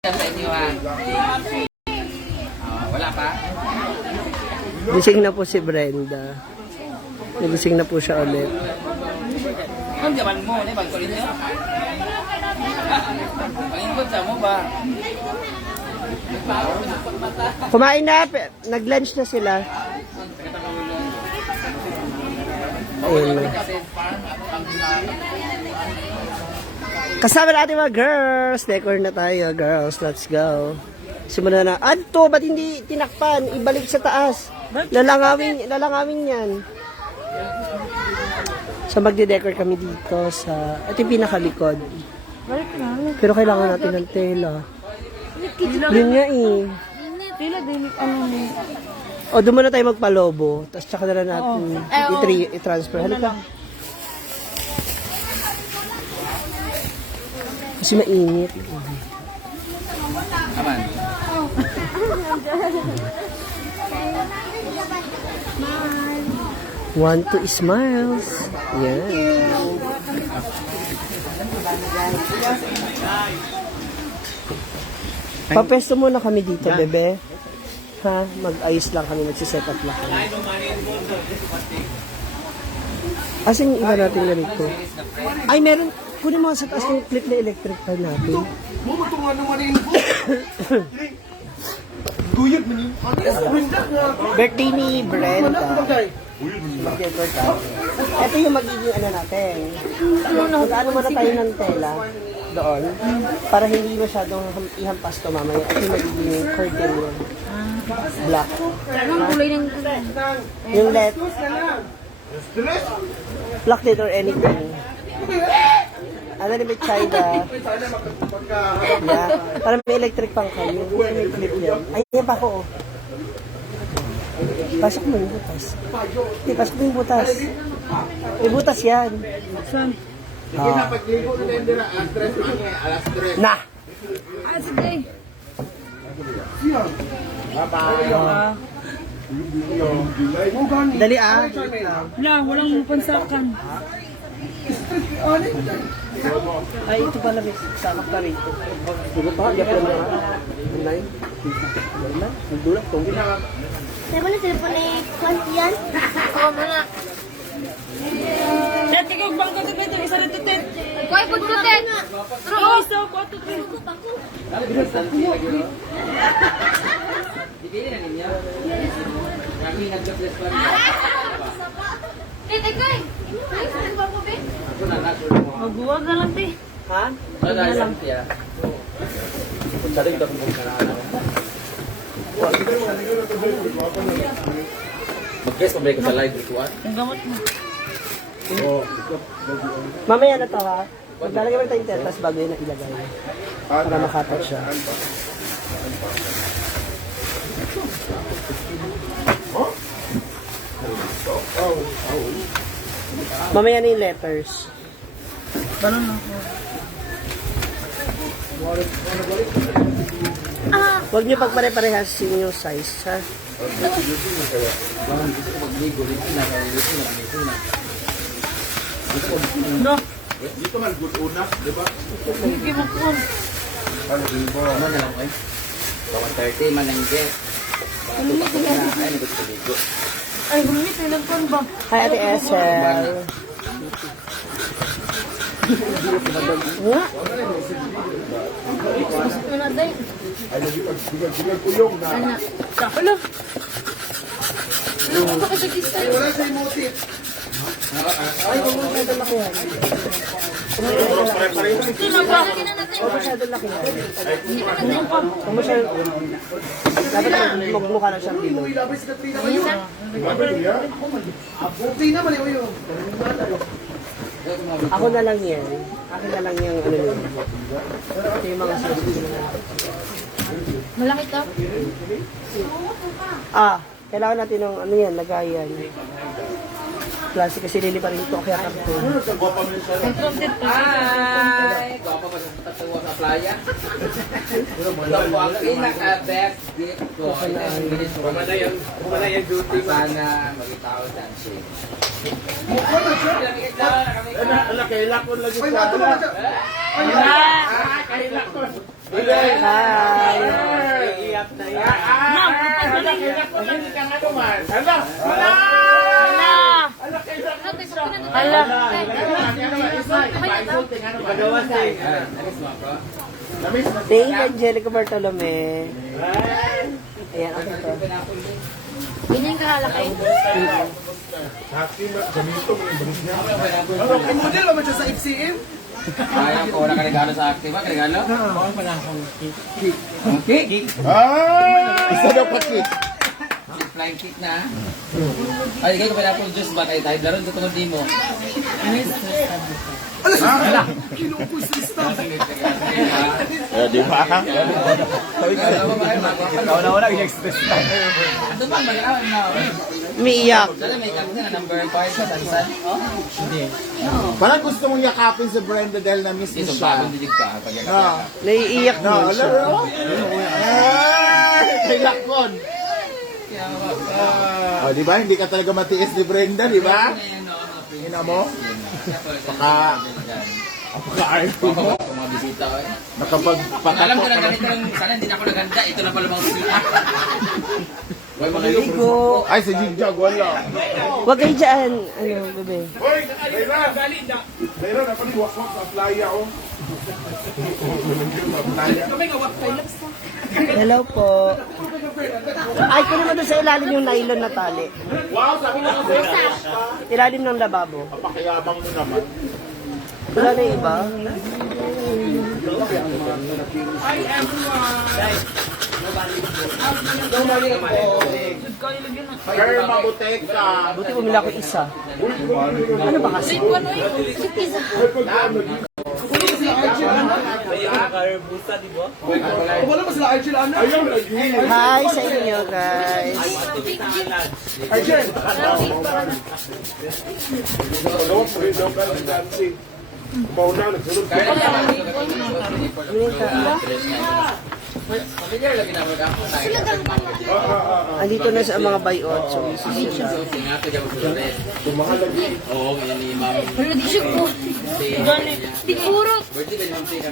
Sa inyo ha. Wala pa? Gising na po si Brenda. Nagising na po siya ulit. Ang jaman mo, ne bago rin niyo. Pangingkot sa mo ba? Kumain na, nag-lunch na sila. Ayun. Kasama natin mga girls. Decor na tayo, girls. Let's go. Simulan na. Adto, ba't hindi tinakpan? Ibalik sa taas. Lalangawin yan. So magde-decor kami dito sa... Ito yung pinakalikod. Pero kailangan natin ng tela. Yun nga eh. Tila din, ano ni... O, doon muna tayo magpalobo. Tapos tsaka na lang natin i-transfer. Halika. Kasi mainit. Aman. Want to smiles. Yeah. Papesto muna kami dito, bebe. Ha? Mag-ayos lang kami, magsiset up lang kami. Asan yung iba natin ganito? Ay, meron. Kunin mo sa taas yung clip na electric fan natin. Birthday ni Brenda. Mag-decor tayo. Ito yung magiging ano natin. Mag-ano muna tayo ng tela doon para hindi masyadong ihampas to mamaya. Ito yung magiging curtain yun. Black. Anong kulay ng... Yung LED. Black date or anything. Ano na may China. Yeah. Para may electric pang kayo. May clip yan. Ay, yan pa ako. Pasok mo yung butas. Hindi, pasok mo yung butas. May butas yan. Saan? Na! Ah, sige. Dali ah. Wala, walang pansakan. Ay, ito pala may samak na rito. Diba pa? Diba pa na? Online? Wala? Nagdulak tong gina. Saya boleh telepon ni Kuantian? Oo, mga. Dati kong bang kagat ito, isa na tutin. Kuhay po tutin. Oo, isa po tutin. Dipili na ninyo. Kami nag-bless pa rin. Kay. Ako na nasul mo. Magbuwag na lang, te. Ha? Wala lang siya. Saling dapat mo ka na. Mag-guess pabalik ko sa live ritual. Ang gamot mo. Mamaya na to ha. Maglalagay mo tayong tetas bago yun na ilagay. Para makatat siya. Mamaya na yung letters. Balon ako. Huwag niyo pagpare-parehas yung size, ha? No. Dito man good una, di ba? Hindi mo po. Ano din ba? Ano na lang, oy? 130 man ang guess. Ay, nagkakaligo. Ay, gumit, ilang kon ba? Hi, Ate Esel. Nga? Ito na, day. Ay, lagi pag-bigal ko yung na. Ano? Ano? Ano ka sa kisa? Wala sa emotive. Ay, kung masyado laki yan. Ito na ba? Kung masyado laki yan. Kung masyado... Dapat magmukha na siyang bilog. Ilabay si Katrina kayo. Ano niya? Buti naman yun. Ako na lang yan. Akin na lang yung ano yun. Ito yung mga sasabihin na natin. Malaki to? Kailangan natin ng ano yan, lagayan. Plastic kasi lilipa rin ito kaya karton. Ang trumpet pa. Ay, guwapa pa sa tatawa sa playa. Guwapa ang pinaka-best gift ko. Pumanayan duty. Sana mag-itaw dancing. Ala, kailakon lagi Ay, sa nato ba? ala. Kailakon. Hi! Hala. Thank you, Angelica Bartolome. Ayan, ako to. Ganyan kahalaki. Ang model ba siya sa FCM? Ayaw ko wala ka regalo sa Activa. Regalo? Oo, wala akong cake. Cake? Isa daw pa cake. Flying cake na. Ay, ikaw pa na po juice ba tayo? Laro dito kung di mo. Di ba? Nauna-una, in-express na. Ano ba? Mag-aawin na. Umiiyak. Dala may kami na number 5 sa Tansan. Hindi. Parang gusto mong yakapin si Brenda dahil na-miss mo Ito siya. bagong didig ka. Pag No. Naiiyak No, mo siya. alam mo? Kay Lakon. Oh, di ba? Hindi ka talaga matiis ni Brenda, di ba? Ina mo? Apaka-ayaw mo. Kung mga bisita ko eh. Alam Nakapagpakatok ko na ka ganito lang. Sana hindi na ako naganda. Ito na pala mga bisita. Uy, mga Ligo. Ay, sa Jigjag, wala. Huwag kayo dyan. Ano, bebe. Hoy, Mayroon, ako ni Wakwak sa playa, oh. Hello po. Ay, kunin mo doon sa ilalim yung nylon na tali. Wow, sabi na ko sa'yo. Ilalim ng lababo. Pakiyabang mo naman. Wala na yung iba? Pero mabutek ka. Buti bumili ako isa. Ano ba kasi? Wala ba sila Archel, ano? Ayaw, Hi sa inyo, guys. Archel! Dalawang free daw ka ng dancing. Mauna, nagsunod ka. Familiar lagi na ako. Andito na sa mga bayot. So, Ingatan dyan mo sa red. Tumakalagi. Oo, yan ni Ma'am. Pero di siya po. Di puro. Birthday ba ni Ma'am Tina?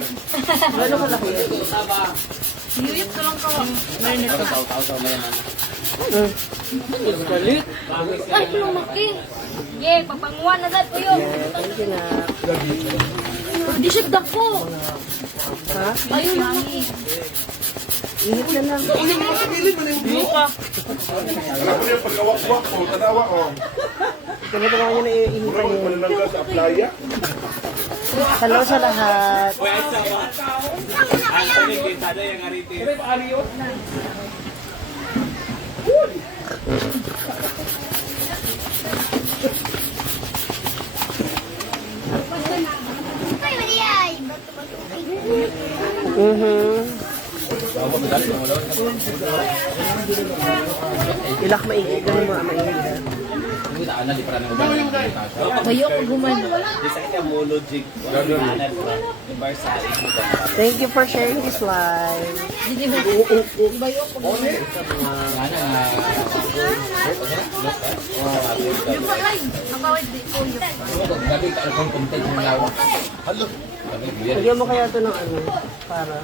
ano ka laki? Tama. Yuyip ko lang ka. Para tao-tao na yan. Ay, lumaki. Yeah, papanguan na dad ko yun. Thank you na. Di siya dako. Ha? Ayun, laki. Init na lang. Alam mo yung pagkawak-wak ko, tanawa ko. Tinatama nyo na iinipan Ano, yun. mananangga sa playa? Hello sa lahat. Ay, mali ay. Ilak maigi. Ganun mo maigi. Ana di para nang ubang. Bayo ko gumano. Thank you for sharing this live. Di ba? Bayo ko gumano. Ana Yung pa ay. Nakawit di ko yun. gabi ka ang content ng lawak. Hello. Lagyan mo kaya ito ng ano, para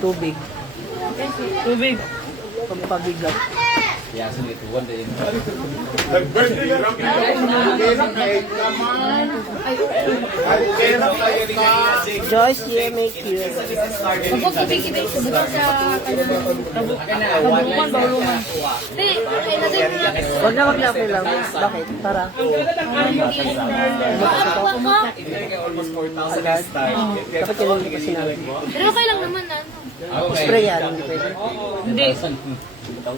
tubig. Tubig. Pampabigat. Ya, sige tuwan din. Nag-birthday lang ako. Kaya kahit naman. Ay, kaya tayo ka. Joyce, yeah, make you. Kapag ibig-ibig ko dito sa kanang kabukan, bauluman. Di, kaya na din na. Wag na, okay lang. Bakit? Para. Maawa ka. Agad. Dapat yun hindi kasi namin. Pero okay lang naman na. Spray yan, hindi pwede. Hindi.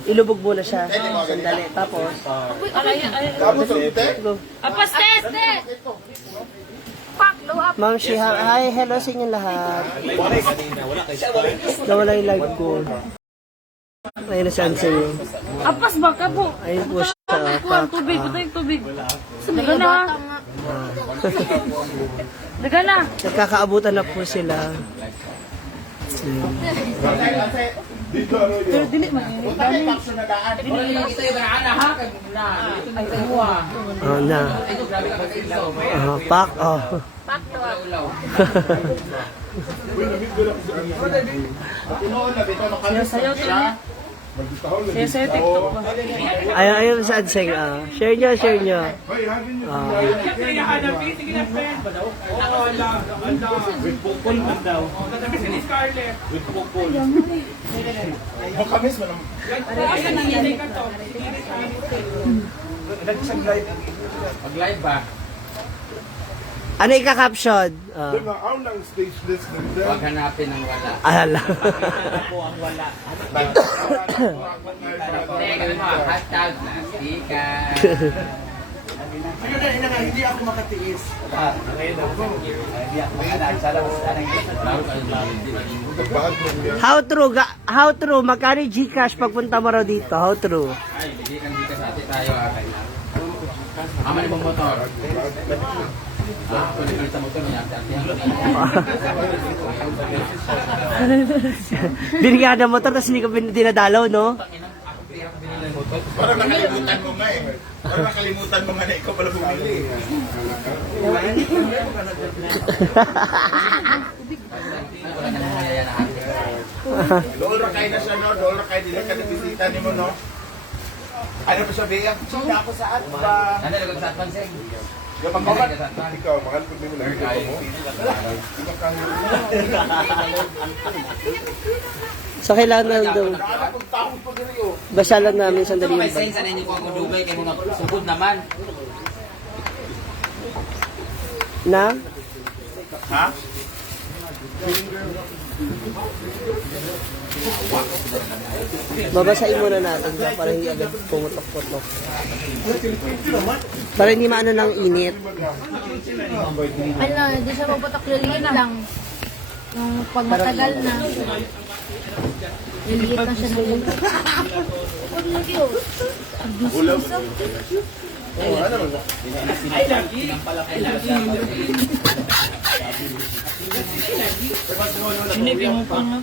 Ilubog muna siya. Sandali. Tapos, Tapos ang ite. go. Apas, test. Pak, low up. Ma'am Shiha, hi, hello sa inyo lahat. Nawala yung live ko. Ayun na siya sa inyo. Apas ba ka po? Ayun po siya. Kuha ang tubig, ito yung tubig. Daga na. Daga na. Nagkakaabutan na po sila. Dito ano yun. Dili man. Bakit kapso na daan? Ito yung ana ha kay na. Ito ay tuwa. Oh, na. Ito grabe ka kay Pak, oh. Pak, low up. Ulaw. Sayaw to niya. Sayaw TikTok ba? Ayun sa Adseng. Share nyo, share nyo. Mag-live ba? Ano ika-caption? Ang lang stageless ganda. Huwag hanapin ang wala. Ala. Teka mo, hashtag plastika. Hindi ako makatiis. How true? Magkano yung Gcash pagpunta mo raw dito? How true? Ay, hindi kang dito sa atin tayo. Aman ibang motor. Kung ulit sa motor niya, Binigyan ng motor tapos hindi ka dinadalaw, no? Parang nakalimutan mo nga eh. Parang nakalimutan mo nga na ikaw pala bumili. Dool ra kayo na siya, no? Dool ra kayo dili ka nagbisita ni mo, no? Ano pa sabihin? Sina ako sa at ba? Ano nagag sa atman, Yung pagkakat. Ikaw, mahal ko din mo lang ito mo. So, kailangan lang daw. Nakakapag taong pa rin yun. Basta lang namin sandali May yung bag. sense na hindi ko ako dugay kay mga sugod naman. Na? Ha? Babasahin muna natin para hindi agad pumutok-putok. Para hindi maano ng init. Ano, di siya mapatak liliit lang. Yung pag matagal na. Liliit lang siya ng ulo. Ulam. Sinipin mo pa nga.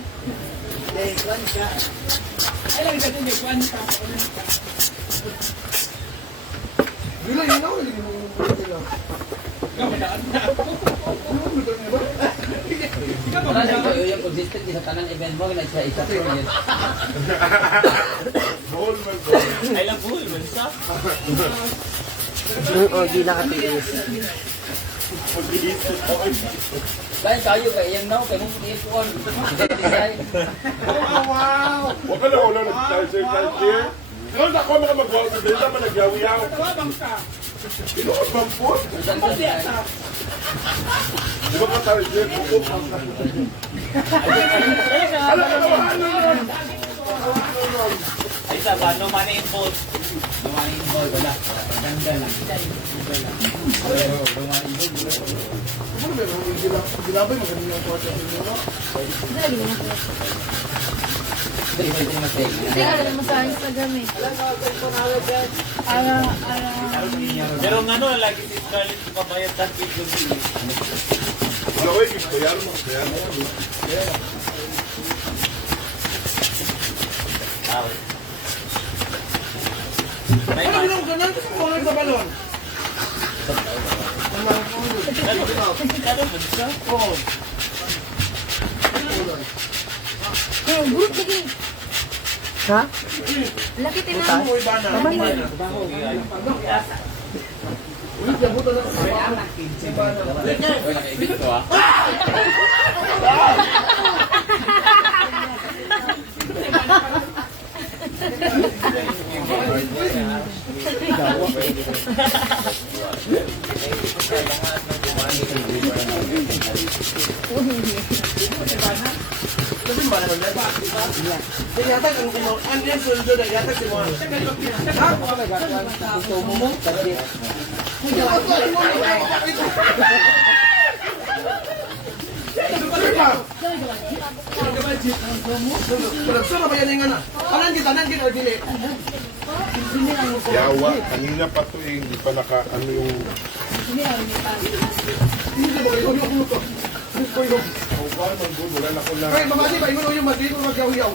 Wala siya ko yung consistent sa tanang event mo na isa-isa ko yun. Bohol man. O, di nakatiis. Dahil kayo kay yan no, kay mong ipon. Wow! Huwag ka na ulo nag-culture. Ano na ako mga mag-wow sa dito naman nag-yaw-yaw? Inuot bang po? Di ba ka tayo dyan? Ay sa ba, no money involved. No money involved, wala. Ganda lang. Hindi ka naman sa Instagram eh. Pero nga no, lagi si Scarlett pabayad sa video. Gawin, kayaan mo. Kayaan mo. Group lagi. Ha? Laki tinan mo. Uy, nakaibig ko ah. Yawa, kanina pa to eh, hindi pa naka, ano yung... Wala na ko lang. Ay, mamali ba? Ingon yung mati ko magyaw-yaw.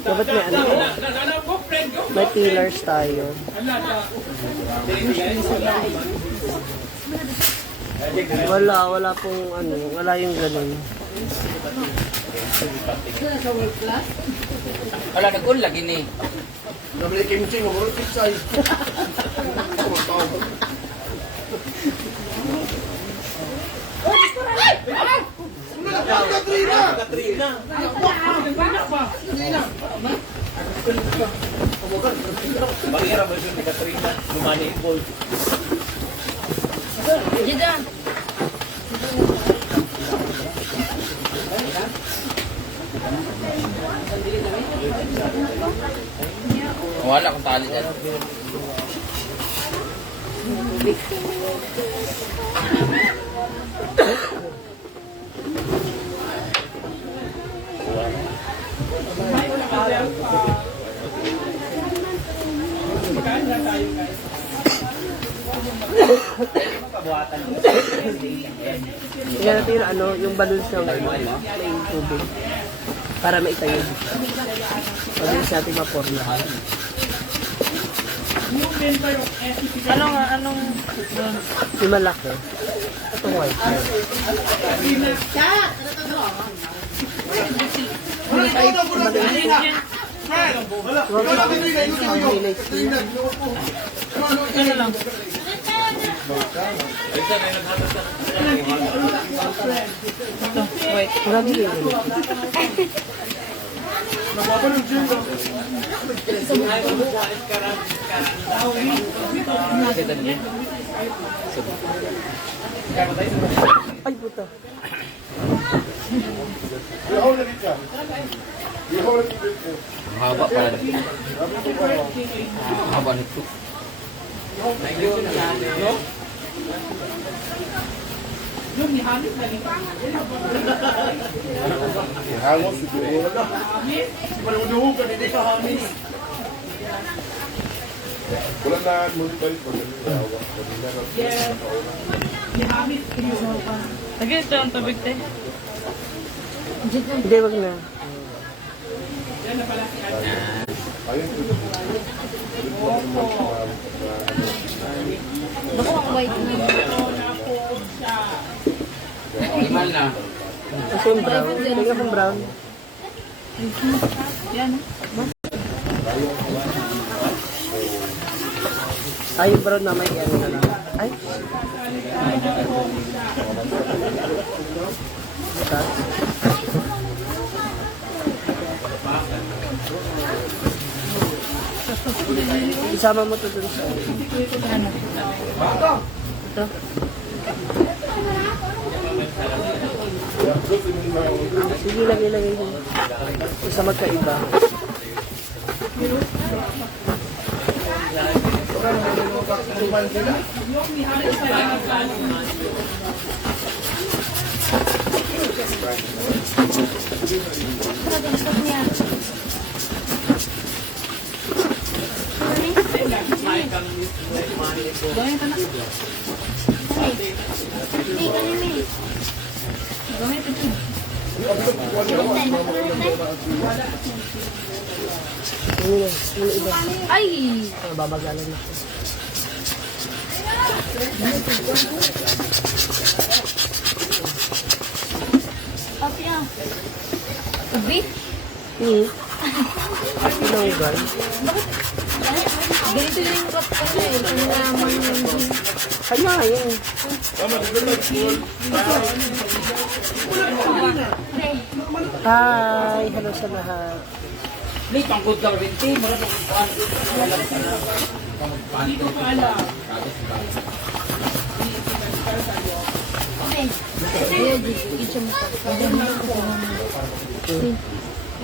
Dapat may ano? May pillars tayo. Wala pong ano, wala yung ganun. Wala nag-ulag ini. Nabili kimchi, mamulot pizza. Bakira mo siya ni Katrina. Lumani ball. Jeda. Wala akong tali dyan. Tingnan natin yung ano, yung balloons ng may tubig. Para maitayo. Balloons natin maporma. Anong Yung malaki. Ito white. Marami rin yun. Ay, puta. Ang haba pala nito. Ang haba nito. Hangos, siguro na. Paluduhog ka, hindi ka hangis. Wala na, muli pa rin. Lagi ito ang tubig tayo. Hindi, wag na. Bako ang white na. Limal na. Ito yung brown. Tingnan kung brown. Yan. Ay, yung brown na may ano na lang. Ay. Ito. Isama mo to dun sa... Ito. Sige, lagay mo. Isa magkaiba. Yung iba. Ay! Babagalan na. Papi ah. Ubi? Ilonggan. Ganito yung cup ko na eh. Pangalaman yung Kanya yun. Hi! Hello sa lahat. May tangkod ka rin. Mura na kung paan. Hindi ko pa alam.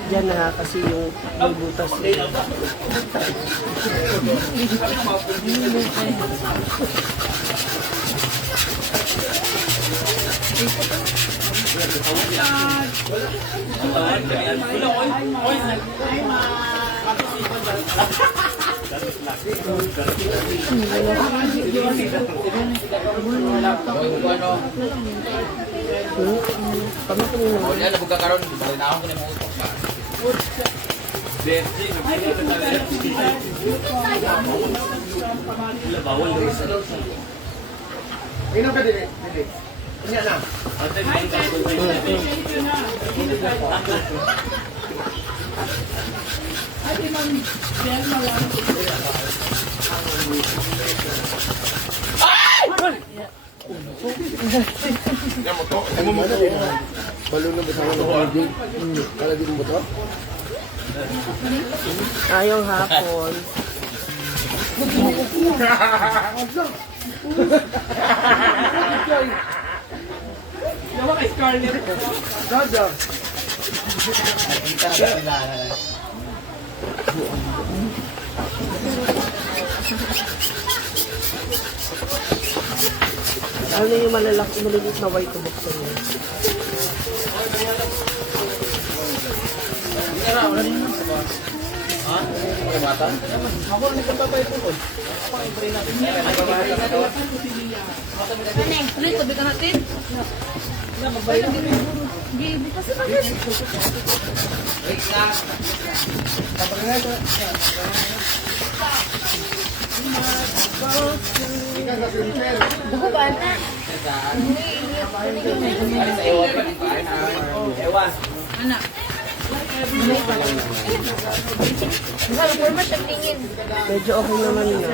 Diyan na kasi yung may butas. Ano? Pamakin mo Oh, yan, nabugka karon, balik na ako kung yung utok ba. Inom ka din eh. Inya na. Yan mo to. Ano mo to? Balon na butang ng kalagin. Kalagin mo to? Ayong hapon. Dada. Ano yung malalaki, maliliit na white box niya? Ulit, tabi ka natin. Give, kasi bakit? Wait lang. Buko ba na? Ay, sa ewan pa din ba? Ewan. Anak. Mahal, format ang tingin. Medyo okay naman na.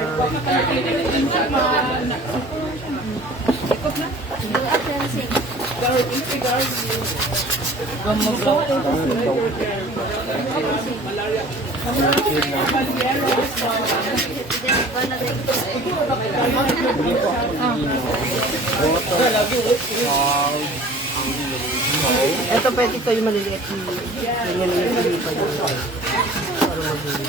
Ito pwede ito yung maliliit. Yung maliliit pa dyan. Para magbili.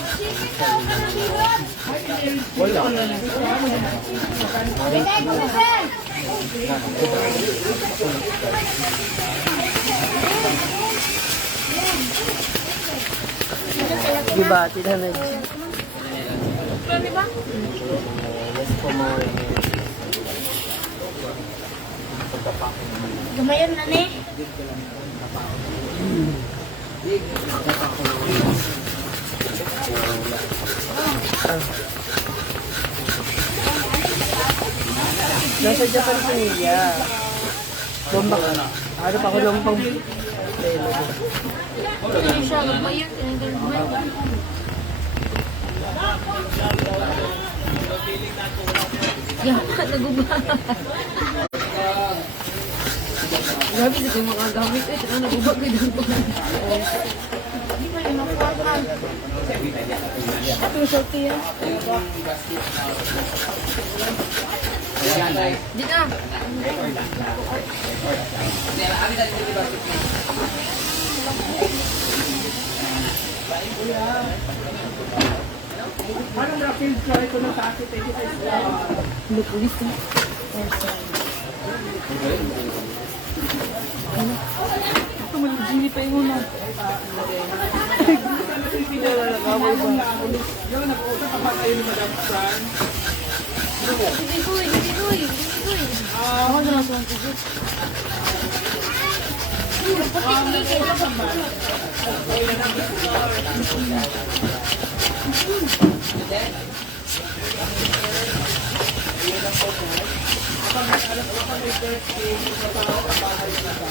Diba? Tinanay. Ano ba? Gamayon na ni. Nasa Japan si Nia. Bomba ka na. Ano pa ako lumpang pelo. Ano siya? Gamayon. Gamayon. Yan, naguba. Grabe sa yung mga gamit eh. Ano, naguba ko yung Ito yung salty yan. Di na. Anong rakil ka ito ng takit? Thank you sa Lupulis na. Ito mo yung gini pa yung una. Yung nag-uusap pa ba kayo ni Madam Fran? Hindi ko eh. Ako na lang sa mga tigit.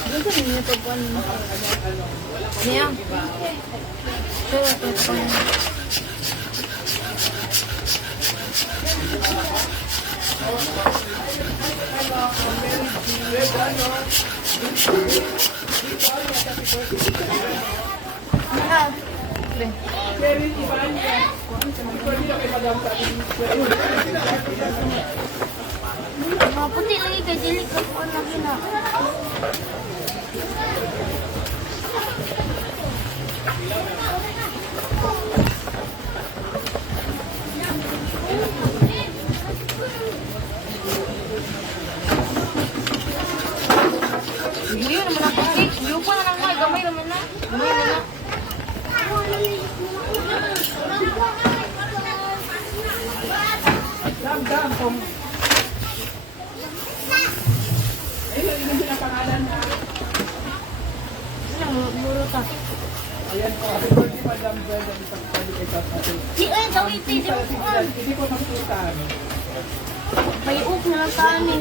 Doon sa ninyo pagpuan mo. Niya. Ito. Mga puti lagi kay Jilik ako na gina. Hindi naman ako cake. Hindi pa na lang. Gamay naman na. Gamay na na. Muro ka. Ayan po, happy birthday, Madam Bell. Di ay, gawin tayo sa buwan. Hindi ko makikita. Bayok na lang kami.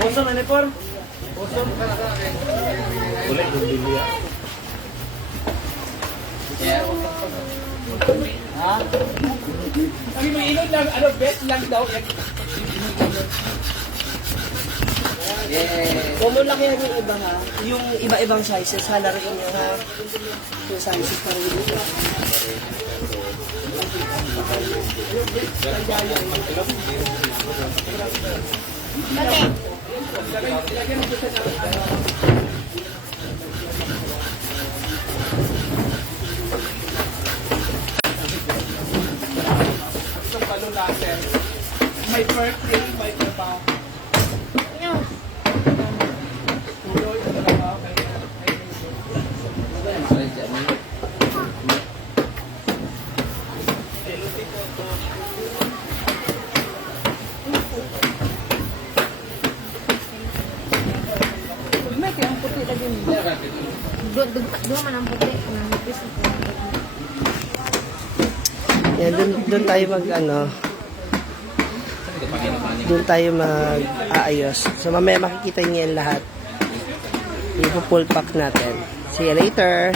Puso, uniform. Wala yung bili. Yeah. Sabi mo, inod lang, best lang daw. Yeah. Common lang yan yung iba ha. Yung iba-ibang sizes, halarin nyo ha. Yung sizes para hindi ka. Itong balon natin. My birthday, my trabaho. Tuloy, trabaho. Doon man ang puti. Nangipis na po. Yan, dun tayo doon tayo mag-aayos. So mamaya makikita niyo yan lahat. Ipo-pull pack natin. See you later.